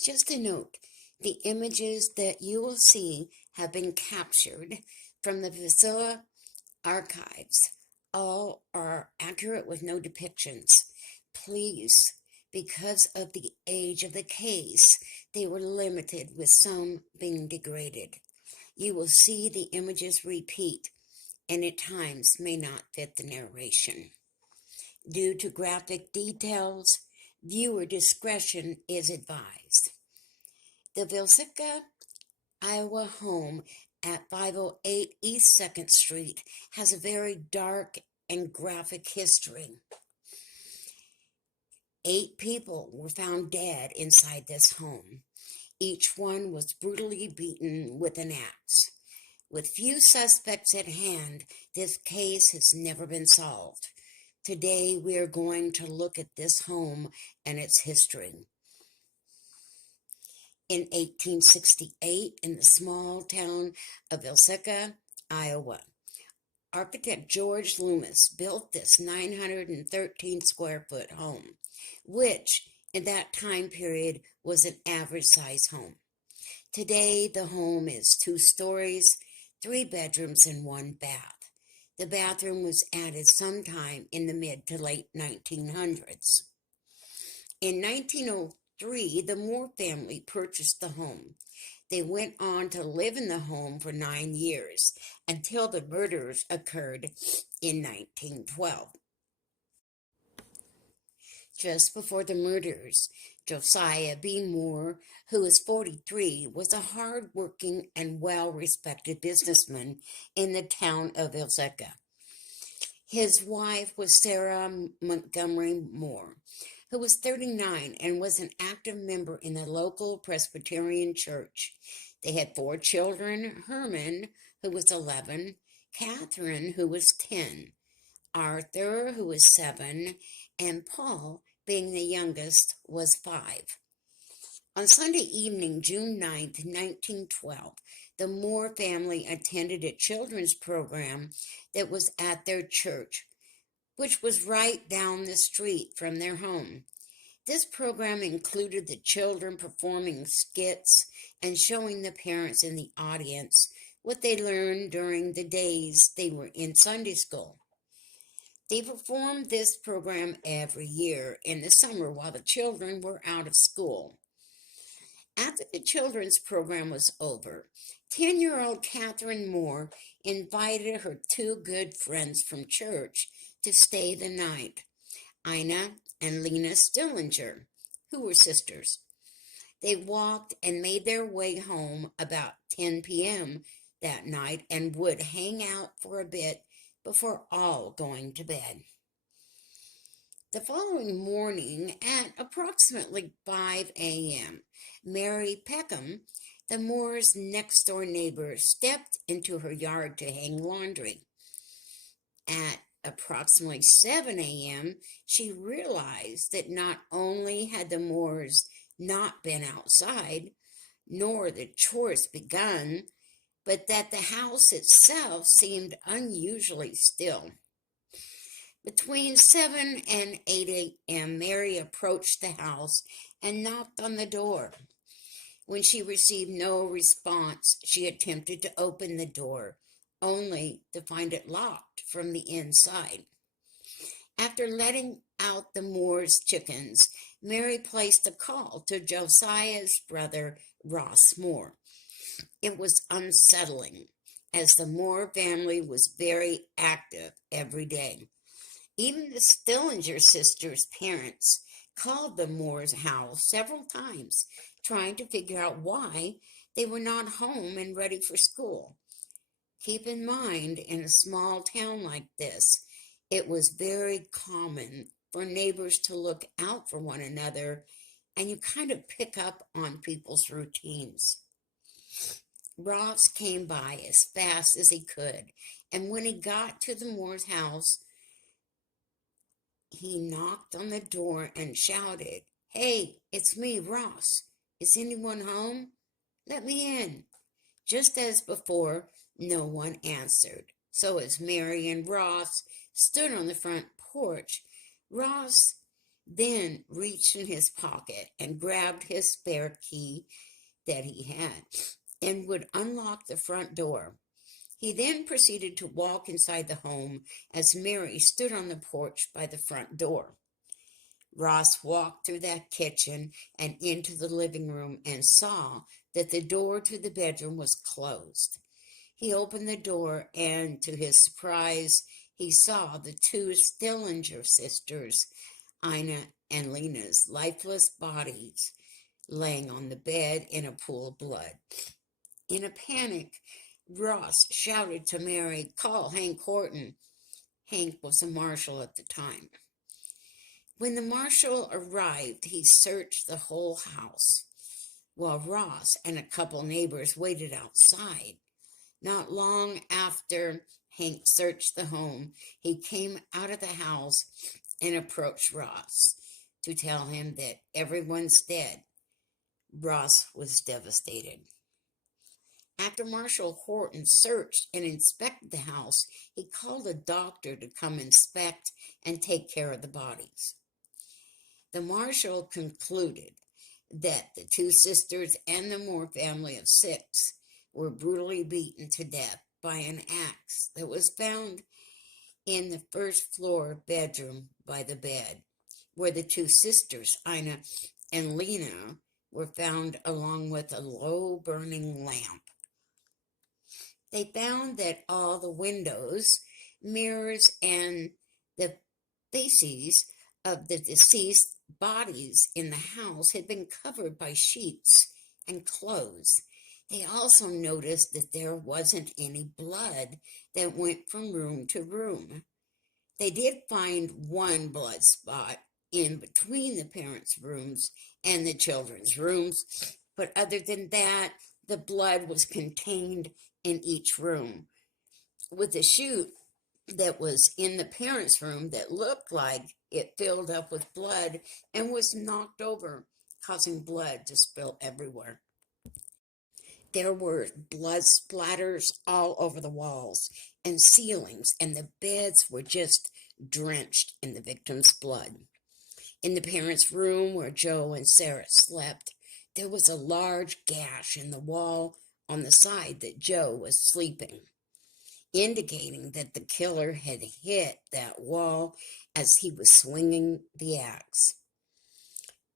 Just a note, the images that you will see have been captured from the Villisca archives. All are accurate with no depictions. Please, because of the age of the case, they were limited, with some being degraded. You will see the images repeat and at times may not fit the narration. Due to graphic details, viewer discretion is advised. The Villisca, Iowa home at 508 East 2nd Street has a very dark and graphic history. 8 people were found dead inside this home. Each one was brutally beaten with an axe. With few suspects at hand, this case has never been solved. Today, we are going to look at this home and its history. In 1868, in the small town of Villisca, Iowa, architect George Loomis built this 913 square foot home, which in that time period was an average size home. Today, the home is 2 stories, 3 bedrooms, and 1 bath. The bathroom was added sometime in the mid to late 1900s. In 1903, the Moore family purchased the home. They went on to live in the home for 9 years until the murders occurred in 1912. Just before the murders, Josiah B. Moore, who was 43, was a hard-working and well-respected businessman in the town of Villisca. His wife was Sarah Montgomery Moore, who was 39 and was an active member in the local Presbyterian church. They had 4 children: Herman, who was 11, Catherine, who was 10, Arthur, who was 7, and Paul, being the youngest, was 5. On Sunday evening, June 9th, 1912, the Moore family attended a children's program that was at their church, which was right down the street from their home. This program included the children performing skits and showing the parents in the audience what they learned during the days they were in Sunday school. They performed this program every year in the summer while the children were out of school. After the children's program was over, 10-year-old Catherine Moore invited her 2 good friends from church to stay the night, Ina and Lena Stillinger, who were sisters. They walked and made their way home about 10 p.m. that night and would hang out for a bit before all going to bed. The following morning, at approximately 5 a.m., Mary Peckham, the Moore's next-door neighbor, stepped into her yard to hang laundry. At approximately 7 a.m., she realized that not only had the Moores not been outside, nor the chores begun, but that the house itself seemed unusually still. Between 7 and 8 a.m., Mary approached the house and knocked on the door. When she received no response, she attempted to open the door, only to find it locked from the inside. After letting out the Moore's chickens, Mary placed a call to Josiah's brother, Ross Moore. It was unsettling, as the Moore family was very active every day. Even the Stillinger sisters' parents called the Moore's house several times, trying to figure out why they were not home and ready for school. Keep in mind, in a small town like this, it was very common for neighbors to look out for one another, and you kind of pick up on people's routines. Ross came by as fast as he could, and when he got to the Moore's house, he knocked on the door and shouted, "Hey, it's me, Ross. Is anyone home? Let me in." Just as before, no one answered. So as Mary and Ross stood on the front porch, Ross then reached in his pocket and grabbed his spare key that he had and would unlock the front door. He then proceeded to walk inside the home as Mary stood on the porch by the front door. Ross walked through that kitchen and into the living room and saw that the door to the bedroom was closed. He opened the door and, to his surprise, he saw the two Stillinger sisters, Ina and Lena's lifeless bodies laying on the bed in a pool of blood. In a panic, Ross shouted to Mary, "Call Hank Horton." Hank was a marshal at the time. When the marshal arrived, he searched the whole house, while Ross and a couple neighbors waited outside. Not long after Hank searched the home, he came out of the house and approached Ross to tell him that everyone's dead. Ross was devastated. After Marshal Horton searched and inspected the house, he called a doctor to come inspect and take care of the bodies. The marshal concluded that the two sisters and the Moore family of 6 were brutally beaten to death by an axe that was found in the first floor bedroom by the bed, where the two sisters, Ina and Lena, were found along with a low burning lamp. They found that all the windows, mirrors, and the faces of the deceased bodies in the house had been covered by sheets and clothes. They also noticed that there wasn't any blood that went from room to room. They did find one blood spot in between the parents' rooms and the children's rooms, but other than that, the blood was contained in each room, with a chute that was in the parents' room that looked like it filled up with blood and was knocked over, causing blood to spill everywhere. There were blood splatters all over the walls and ceilings, and the beds were just drenched in the victim's blood. In the parents' room where Joe and Sarah slept, there was a large gash in the wall on the side that Joe was sleeping, indicating that the killer had hit that wall as he was swinging the axe.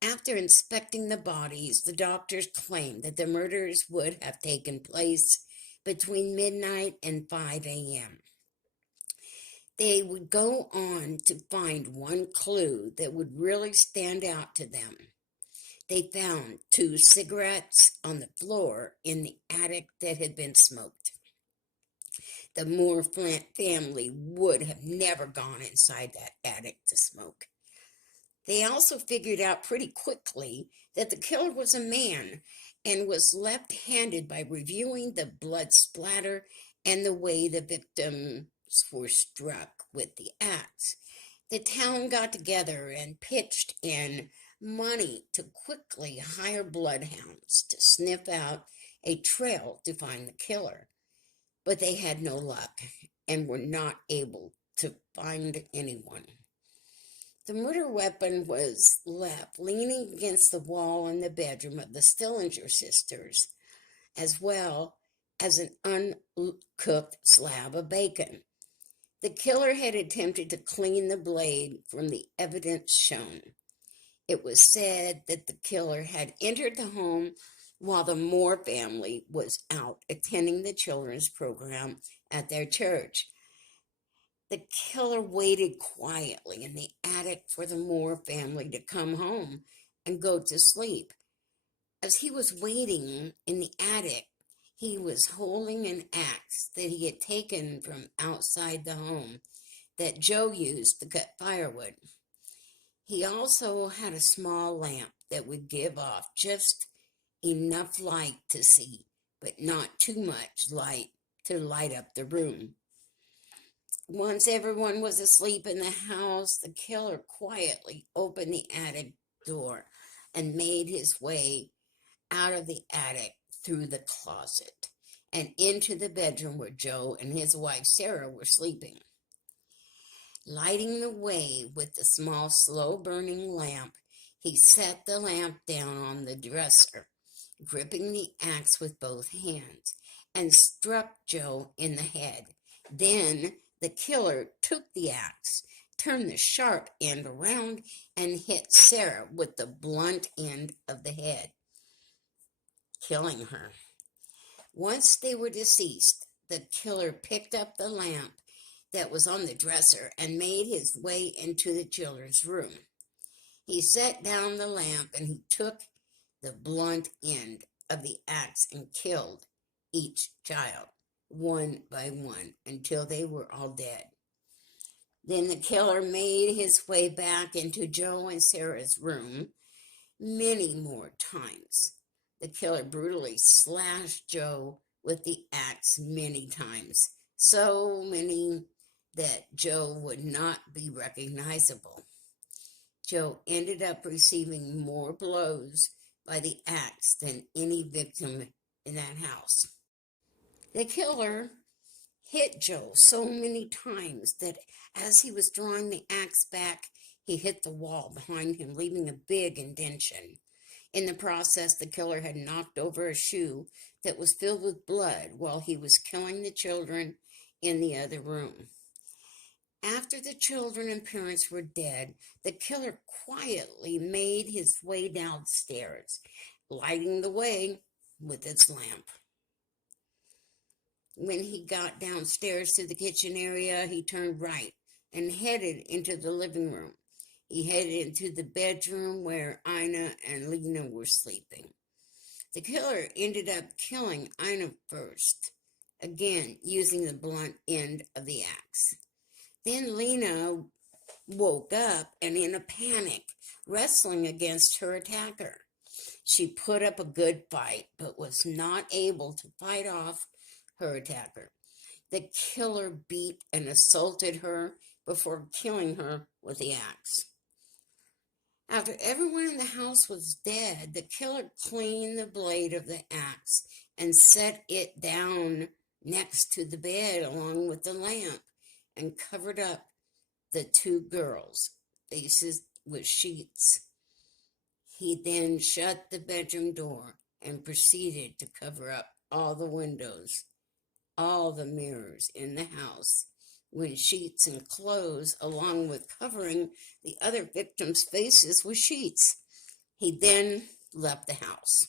After inspecting the bodies, the doctors claimed that the murders would have taken place between midnight and 5 a.m. They would go on to find one clue that would really stand out to them. They found 2 cigarettes on the floor in the attic that had been smoked. The Moore family would have never gone inside that attic to smoke. They also figured out pretty quickly that the killer was a man and was left-handed by reviewing the blood splatter and the way the victims were struck with the axe. The town got together and pitched in money to quickly hire bloodhounds to sniff out a trail to find the killer. But they had no luck and were not able to find anyone. The murder weapon was left leaning against the wall in the bedroom of the Stillinger sisters, as well as an uncooked slab of bacon. The killer had attempted to clean the blade from the evidence shown. It was said that the killer had entered the home while the Moore family was out attending the children's program at their church. The killer waited quietly in the attic for the Moore family to come home and go to sleep. As he was waiting in the attic, he was holding an axe that he had taken from outside the home that Joe used to cut firewood. He also had a small lamp that would give off just enough light to see, but not too much light to light up the room. Once everyone was asleep in the house, the killer quietly opened the attic door and made his way out of the attic through the closet and into the bedroom where Joe and his wife Sarah were sleeping. Lighting the way with the small, slow-burning lamp, he set the lamp down on the dresser, gripping the axe with both hands, and struck Joe in the head. Then the killer took the axe, turned the sharp end around, and hit Sarah with the blunt end of the head, killing her. Once they were deceased, the killer picked up the lamp that was on the dresser and made his way into the children's room. He set down the lamp and he took the blunt end of the axe and killed each child, one by one, until they were all dead. Then the killer made his way back into Joe and Sarah's room many more times. The killer brutally slashed Joe with the axe many times, so many that Joe would not be recognizable. Joe ended up receiving more blows by the axe than any victim in that house. The killer hit Joe so many times that as he was drawing the axe back, he hit the wall behind him, leaving a big indentation. In the process, the killer had knocked over a shoe that was filled with blood while he was killing the children in the other room. After the children and parents were dead, the killer quietly made his way downstairs, lighting the way with its lamp. When he got downstairs to the kitchen area, he turned right and headed into the living room. He headed into the bedroom where Ina and Lena were sleeping. The killer ended up killing Ina first, again using the blunt end of the axe. Then Lena woke up and in a panic, wrestling against her attacker. She put up a good fight, but was not able to fight off her attacker. The killer beat and assaulted her before killing her with the axe. After everyone in the house was dead, the killer cleaned the blade of the axe and set it down next to the bed along with the lamp and covered up the two girls' faces with sheets. He then shut the bedroom door and proceeded to cover up all the windows, all the mirrors in the house with sheets and clothes, along with covering the other victims' faces with sheets. He then left the house.